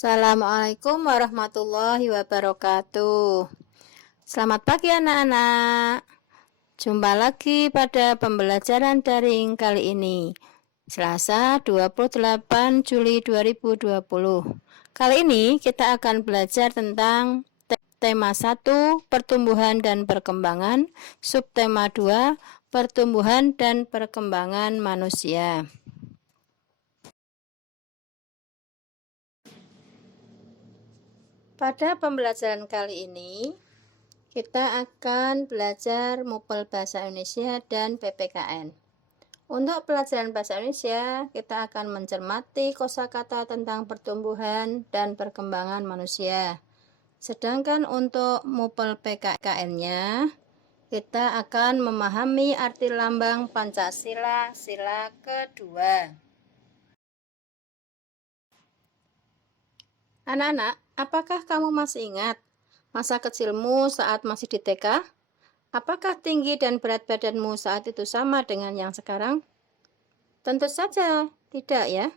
Assalamualaikum warahmatullahi wabarakatuh. Selamat pagi anak-anak. Jumpa lagi pada pembelajaran daring kali ini, Selasa 28 Juli 2020. Kali ini kita akan belajar tentang tema 1, pertumbuhan dan perkembangan, subtema 2, pertumbuhan dan perkembangan manusia. Pada pembelajaran kali ini, kita akan belajar Mupel Bahasa Indonesia dan PPKN. Untuk pelajaran Bahasa Indonesia, kita akan mencermati kosakata tentang pertumbuhan dan perkembangan manusia. Sedangkan untuk Mupel PKN-nya, kita akan memahami arti lambang Pancasila, sila kedua. Anak-anak, apakah kamu masih ingat masa kecilmu saat masih di TK? Apakah tinggi dan berat badanmu saat itu sama dengan yang sekarang? Tentu saja tidak ya.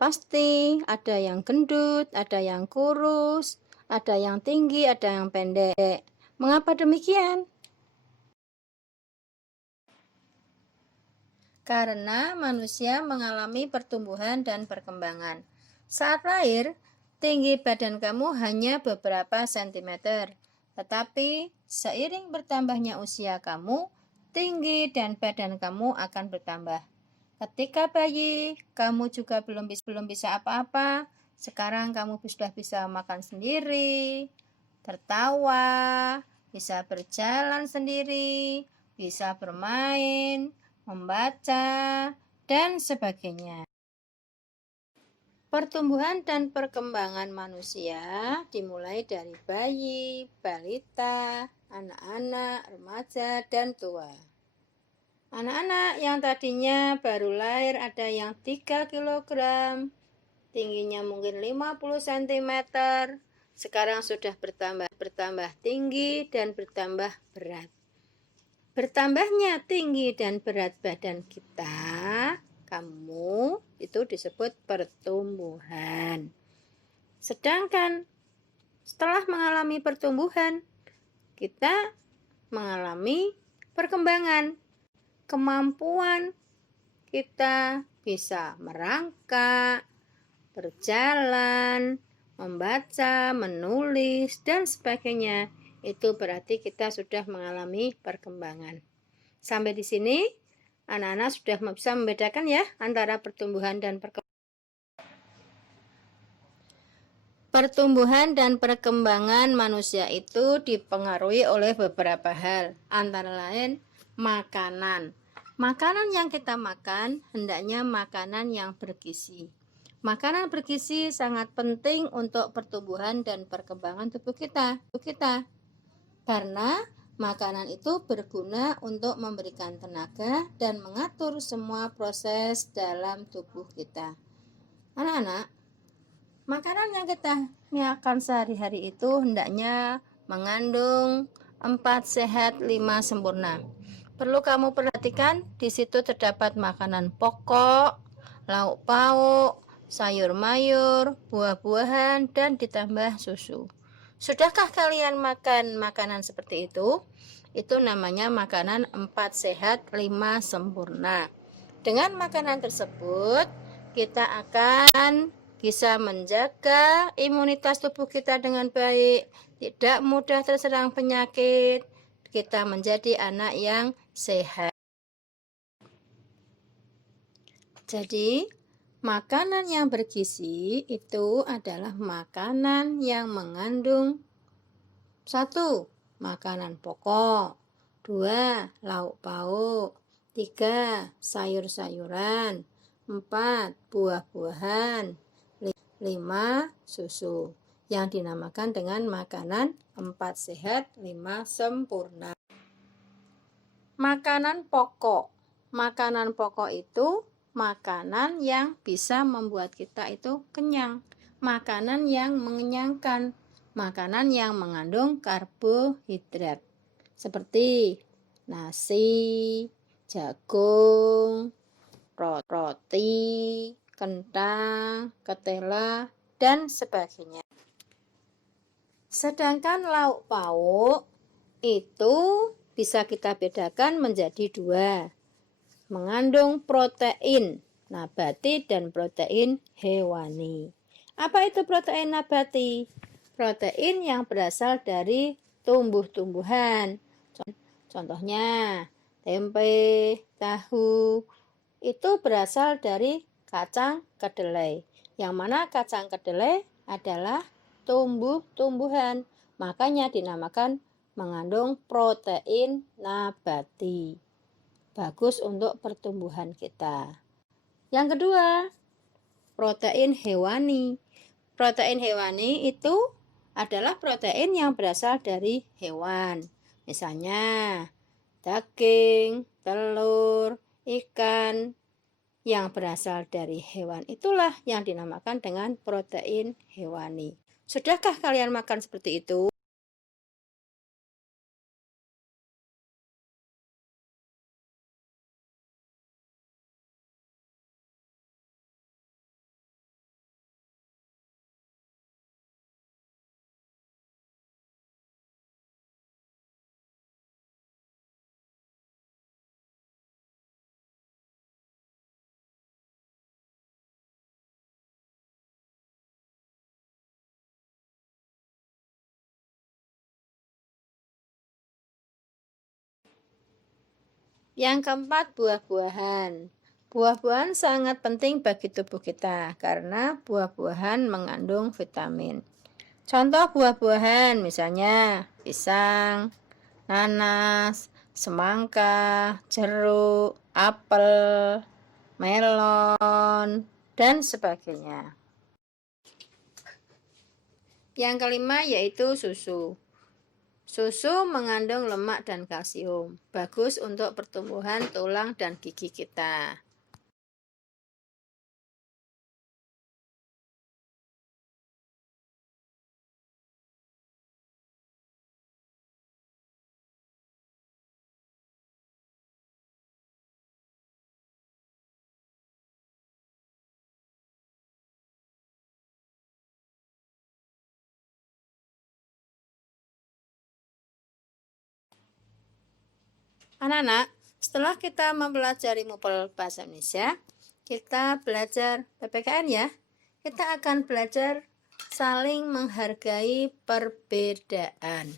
Pasti ada yang gendut, ada yang kurus, ada yang tinggi, ada yang pendek. Mengapa demikian? Karena manusia mengalami pertumbuhan dan perkembangan. Saat lahir, tinggi badan kamu hanya beberapa sentimeter. Tetapi seiring bertambahnya usia kamu, tinggi dan badan kamu akan bertambah. Ketika bayi, kamu juga belum bisa apa-apa. Sekarang kamu sudah bisa makan sendiri, tertawa, bisa berjalan sendiri, bisa bermain, membaca, dan sebagainya. Pertumbuhan dan perkembangan manusia dimulai dari bayi, balita, anak-anak, remaja, dan tua. Anak-anak yang tadinya baru lahir ada yang 3 kg, tingginya mungkin 50 cm, sekarang sudah bertambah tinggi dan bertambah berat. Bertambahnya tinggi dan berat badan kita, kamu, itu disebut pertumbuhan. Sedangkan setelah mengalami pertumbuhan, kita mengalami perkembangan. Kemampuan kita bisa merangkak, berjalan, membaca, menulis, dan sebagainya. Itu berarti kita sudah mengalami perkembangan. Sampai di sini, anak-anak sudah bisa membedakan ya antara pertumbuhan dan perkembangan. Pertumbuhan dan perkembangan manusia itu dipengaruhi oleh beberapa hal, antara lain makanan. Makanan yang kita makan hendaknya makanan yang bergizi. Makanan bergizi sangat penting untuk pertumbuhan dan perkembangan tubuh kita. Karena makanan itu berguna untuk memberikan tenaga dan mengatur semua proses dalam tubuh kita. Anak-anak, makanan yang kita makan sehari-hari itu hendaknya mengandung 4 sehat 5 sempurna. Perlu kamu perhatikan, di situ terdapat makanan pokok, lauk pauk, sayur mayur, buah-buahan, dan ditambah susu. Sudahkah kalian makan makanan seperti itu? Itu namanya makanan 4 sehat 5 sempurna. Dengan makanan tersebut, kita akan bisa menjaga imunitas tubuh kita dengan baik, tidak mudah terserang penyakit, kita menjadi anak yang sehat. Jadi, makanan yang bergizi itu adalah makanan yang mengandung 1. Makanan pokok, 2. Lauk pauk, 3. Sayur-sayuran, 4. Buah-buahan, 5. Susu, yang dinamakan dengan makanan 4 sehat 5 sempurna. Makanan pokok. Makanan pokok itu makanan yang bisa membuat kita itu kenyang. Makanan yang mengenyangkan. Makanan yang mengandung karbohidrat. Seperti nasi, jagung, roti, kentang, ketela, dan sebagainya. Sedangkan lauk pauk itu bisa kita bedakan menjadi dua, mengandung protein nabati dan protein hewani. Apa itu protein nabati? Protein yang berasal dari tumbuh-tumbuhan. Contohnya, tempe, tahu, itu berasal dari kacang kedelai. Yang mana kacang kedelai adalah tumbuh-tumbuhan. Makanya dinamakan mengandung protein nabati. Bagus untuk pertumbuhan kita. Yang kedua, protein hewani. Protein hewani itu adalah protein yang berasal dari hewan. Misalnya daging, telur, ikan yang berasal dari hewan. Itulah yang dinamakan dengan protein hewani. Sudahkah kalian makan seperti itu? Yang keempat, buah-buahan. Buah-buahan sangat penting bagi tubuh kita karena buah-buahan mengandung vitamin. Contoh buah-buahan misalnya pisang, nanas, semangka, jeruk, apel, melon, dan sebagainya. Yang kelima yaitu susu. Susu mengandung lemak dan kalsium, bagus untuk pertumbuhan tulang dan gigi kita. Anak-anak, setelah kita mempelajari MUPEL Bahasa Indonesia, kita belajar PPKN ya. Kita akan belajar saling menghargai perbedaan.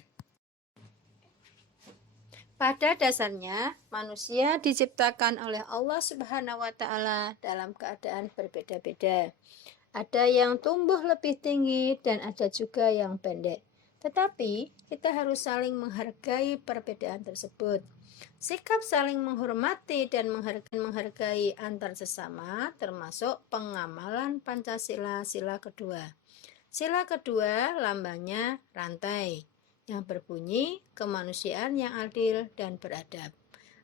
Pada dasarnya, manusia diciptakan oleh Allah Subhanahu wa Ta'ala dalam keadaan berbeda-beda. Ada yang tumbuh lebih tinggi dan ada juga yang pendek. Tetapi kita harus saling menghargai perbedaan tersebut. Sikap saling menghormati dan menghargai antar sesama termasuk pengamalan Pancasila sila kedua. Sila kedua lambangnya rantai yang berbunyi kemanusiaan yang adil dan beradab.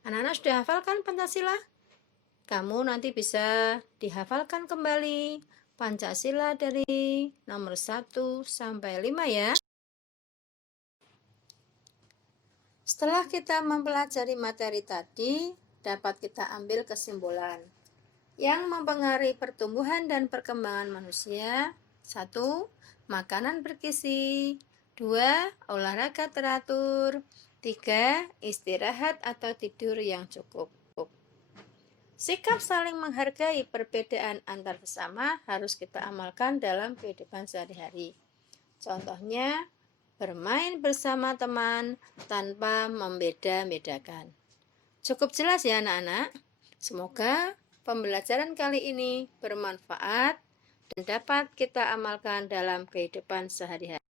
Anak-anak sudah hafalkan Pancasila? Kamu nanti bisa dihafalkan kembali Pancasila dari nomor 1 sampai 5 ya. Setelah kita mempelajari materi tadi, dapat kita ambil kesimpulan yang mempengaruhi pertumbuhan dan perkembangan manusia. 1. Makanan bergizi. 2. Olahraga teratur. 3. Istirahat atau tidur yang cukup. Sikap saling menghargai perbedaan antar sesama harus kita amalkan dalam kehidupan sehari-hari. Contohnya, bermain bersama teman tanpa membeda-bedakan. Cukup jelas ya anak-anak? Semoga pembelajaran kali ini bermanfaat dan dapat kita amalkan dalam kehidupan sehari-hari.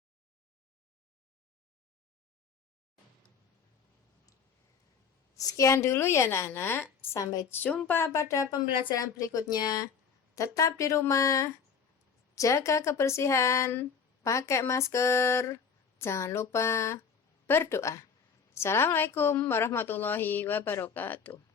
Sekian dulu ya anak-anak. Sampai jumpa pada pembelajaran berikutnya. Tetap di rumah, jaga kebersihan, pakai masker. Jangan lupa berdoa. Assalamualaikum warahmatullahi wabarakatuh.